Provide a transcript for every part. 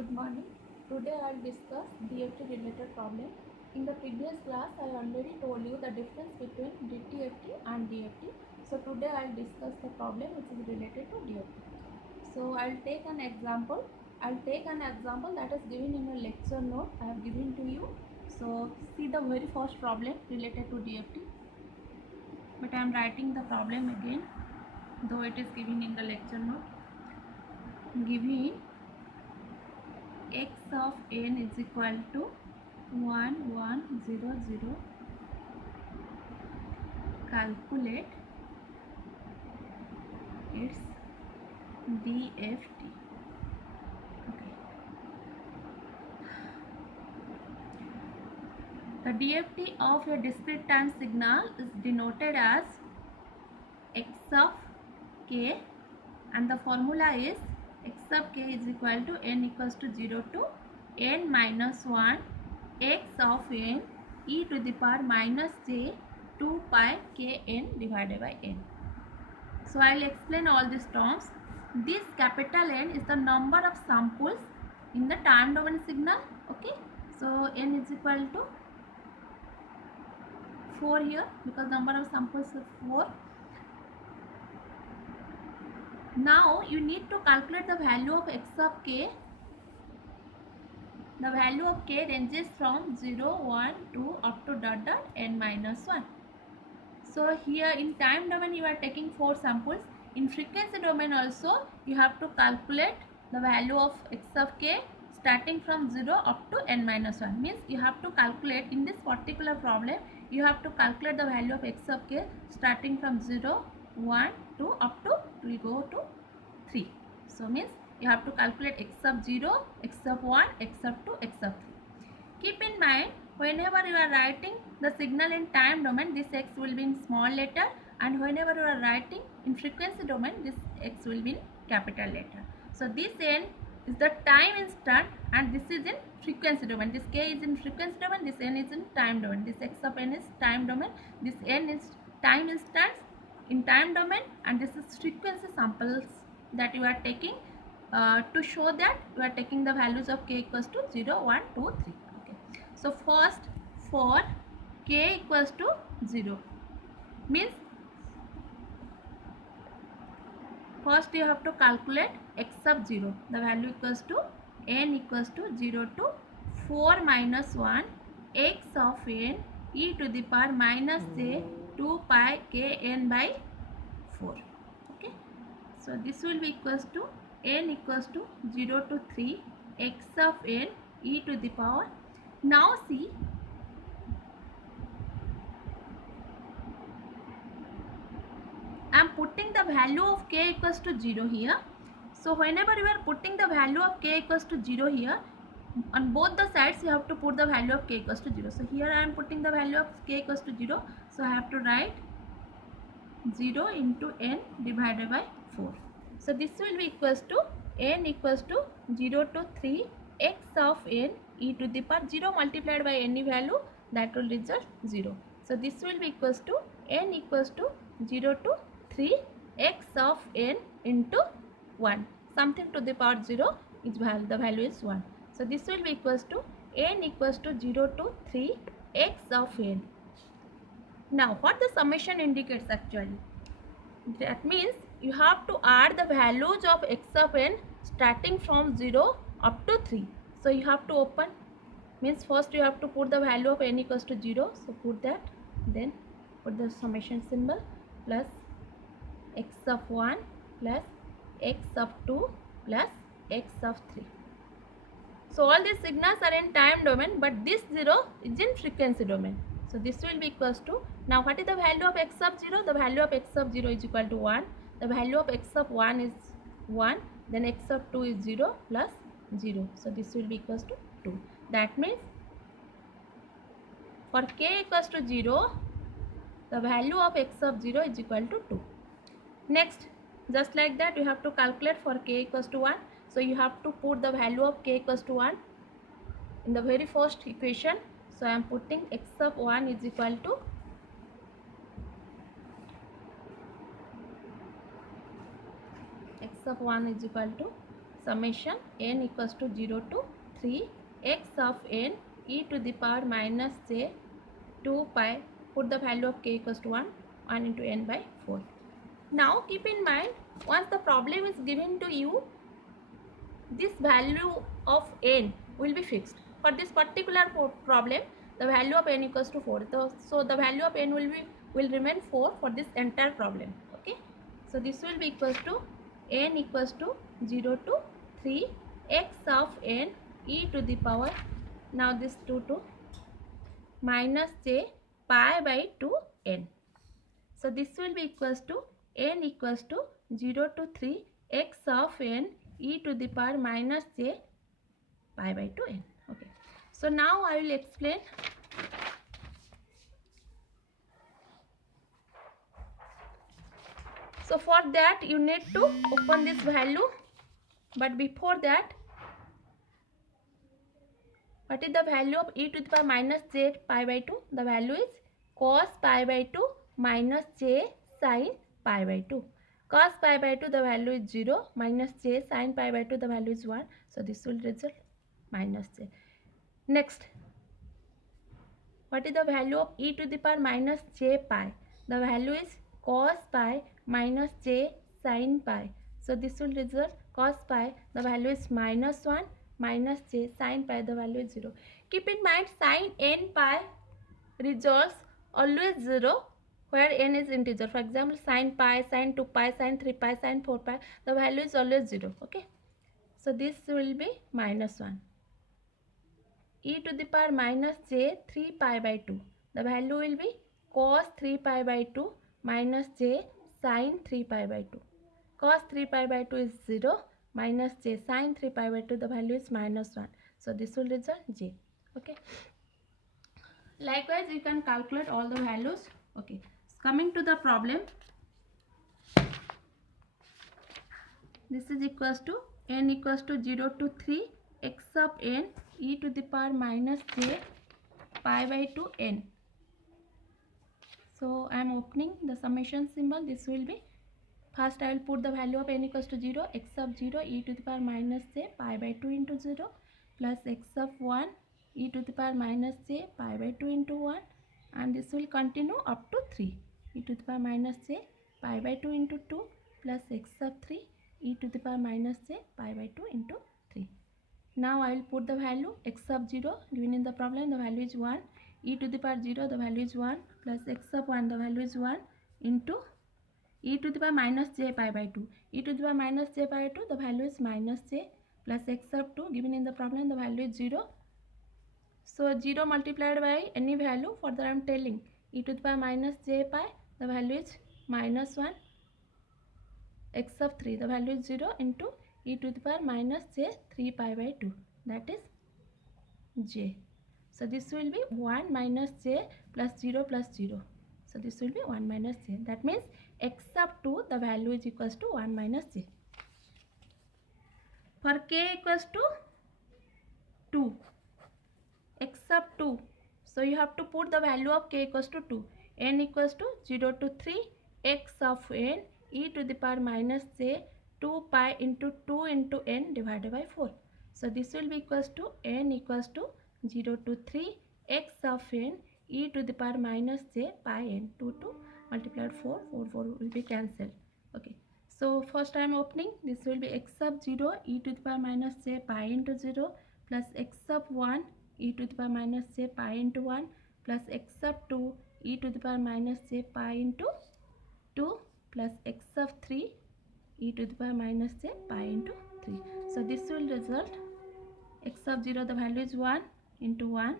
Good morning. Today I will discuss DFT related problem. In the previous class I already told you the difference between DTFT and DFT. So today I will discuss the problem which is related to DFT. So I will take an example. I will take an example that is given in a lecture note I have given to you. So see the very first problem related to DFT. But I am writing the problem again, though it is given in the lecture note. Given x of n is equal to 1 1 0 0, calculate its DFT. Okay. The DFT of a discrete time signal is denoted as x of k, and the formula is x of k is equal to n equals to 0 to n minus 1 x of n e to the power minus j 2 pi k n divided by n. So I will explain all these terms. This capital N is the number of samples in the time domain signal. Okay, so n is equal to 4 here because number of samples is 4. Now you need to calculate the value of x of k. The value of k ranges from 0, 1, 2 up to dot dot n minus 1. So here in time domain you are taking 4 samples. In frequency domain also you have to calculate the value of x of k starting from 0 up to n minus 1. Means you have to calculate in this particular problem, you have to calculate the value of x of k starting from 0, 1, 2 up to will go to 3. So means you have to calculate x of 0, x of 1, x of 2, x of 3. Keep in mind, whenever you are writing the signal in time domain, this x will be in small letter, and whenever you are writing in frequency domain, this x will be in capital letter. So this n is the time instant and this is in frequency domain. This k is in frequency domain, this n is in time domain. This x of n is time domain, this n is time instance in time domain, and this is frequency samples that you are taking to show that you are taking the values of k equals to 0, 1, 2, 3. So first for k equals to 0 means first you have to calculate x of 0. The value equals to n equals to 0 to 4 minus 1 x of n e to the power minus j 2 pi k n by 4. Okay. So this will be equals to n equals to 0 to 3 x of n e to the power. Now see, I am putting the value of k equals to 0 here. So whenever you are putting the value of k equals to 0 here, on both the sides you have to put the value of k equals to 0. So here I am putting the value of k equals to 0. So I have to write 0 into n divided by 4. So this will be equals to n equals to 0 to 3 x of n e to the power 0 multiplied by any value, that will result 0. So this will be equals to n equals to 0 to 3 x of n into 1. Something to the power 0 is the value is 1. So this will be equals to n equals to 0 to 3 x of n. Now what the summation indicates actually? That means you have to add the values of x of n starting from 0 up to 3. So you have to open, means first you have to put the value of n equals to 0. So put that, then put the summation symbol plus x of 1 plus x of 2 plus x of 3. So all these signals are in time domain, but this 0 is in frequency domain. So this will be equals to, now what is the value of x of 0? The value of x of 0 is equal to 1. The value of x of 1 is 1. Then x of 2 is 0 plus 0. So this will be equals to 2. That means for k equals to 0, the value of x of 0 is equal to 2. Next, just like that you have to calculate for k equals to 1. So you have to put the value of k equals to 1 in the very first equation. So I am putting x of 1 is equal to x of 1 is equal to summation n equals to 0 to 3 x of n e to the power minus j 2 pi, put the value of k equals to 1 into n by 4. Now keep in mind, once the problem is given to you, this value of n will be fixed. For this particular problem, the value of n equals to 4. So the value of n will remain 4 for this entire problem. Okay. So this will be equals to n equals to 0 to 3 x of n e to the power, now this 2 to minus j pi by 2 n. So this will be equals to n equals to 0 to 3 x of n e to the power minus j pi by 2 n. Okay. So now I will explain. So for that you need to open this value, but before that, what is the value of e to the power minus j pi by 2? The value is cos pi by 2 minus j sin pi by 2. Cos pi by 2 the value is 0, minus j sin pi by 2 the value is 1. So this will result minus j. Next, what is the value of e to the power minus j pi? The value is cos pi minus j sin pi. So this will result cos pi, the value is minus 1, minus j sin pi, the value is 0. Keep in mind, sin n pi results always 0 where n is integer. For example, sin pi, sin 2 pi, sin 3 pi, sin 4 pi, the value is always 0. Okay. So this will be minus 1. E to the power minus j 3 pi by 2. The value will be cos 3 pi by 2 minus j sin 3 pi by 2. Cos 3 pi by 2 is 0, minus j sin 3 pi by 2, the value is minus 1. So this will result j. Okay. Likewise, you can calculate all the values. Okay. Coming to the problem, this is equals to n equals to 0 to 3 x of n e to the power minus j pi by 2 n. So I am opening the summation symbol. This will be, first I will put the value of n equals to 0, x of 0 e to the power minus j pi by 2 into 0 plus x of 1 e to the power minus j pi by 2 into 1, and this will continue up to 3 e to the power minus j pi by 2 into 2 plus x of 3 e to the power minus j pi by 2 into 3. Now I will put the value x of 0 given in the problem, the value is 1, e to the power 0 the value is 1 plus x of 1 the value is 1 into e to the power minus j pi by 2. E to the power minus j pi by 2 the value is minus j plus x of 2 given in the problem, the value is 0. So 0 multiplied by any value, further I am telling, e to the power minus j pi the value is minus 1, x of 3 the value is 0 into e to the power minus j 3 pi by 2, that is j. So this will be 1 minus j plus 0 plus 0. So this will be 1 minus j. That means x of 2 the value is equals to 1 minus j. For k equals to 2, x of 2, so you have to put the value of k equals to 2. N equals to 0 to 3 x of n e to the power minus j 2 pi into 2 into n divided by 4. So this will be equals to n equals to 0 to 3 x of n e to the power minus j pi n. 2 multiplied 4, 4 will be cancelled. Okay. So first I am opening, this will be x of 0 e to the power minus j pi into 0 plus x of 1 e to the power minus j pi into 1 plus x of 2 e to the power minus j pi into 2 plus x of 3 e to the power minus j pi into 3. So this will result x of 0 the value is 1 into 1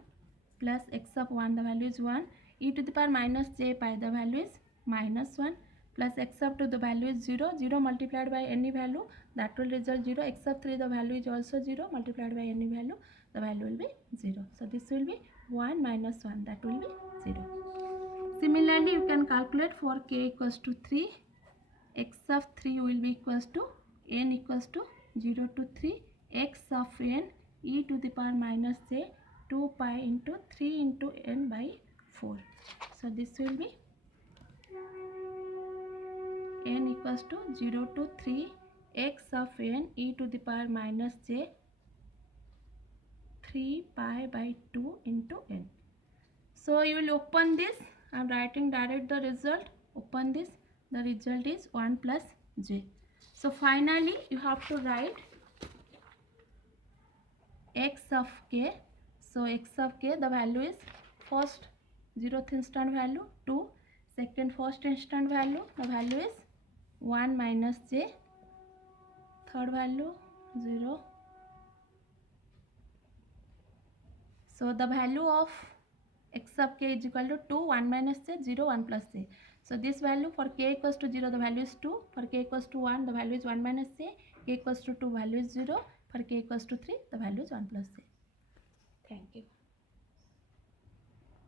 plus x of 1 the value is 1, e to the power minus j pi the value is minus 1 plus x of 2 the value is 0, 0 multiplied by any value that will result 0, x of 3 the value is also 0 multiplied by any value the value will be 0. So this will be 1 minus 1, that will be 0. Similarly you can calculate for k equals to 3, x of 3 will be equals to n equals to 0 to 3 x of n e to the power minus j 2 pi into 3 into n by 4. So this will be n equals to 0 to 3 x of n e to the power minus j 3 pi by 2 into n. So you will open this. I am writing direct the result. Open this. The result is 1 plus j. So finally you have to write x of k. So x of k, the value is first 0th instant value 2, second first instant value, the value is 1 minus j, third value 0. So the value of x of k is equal to 2, 1 minus j, 0, 1 plus j. So this value for k equals to 0, the value is 2. For k equals to 1, the value is 1 minus j. K equals to 2, value is 0. For k equals to 3, the value is 1 plus j. Thank you.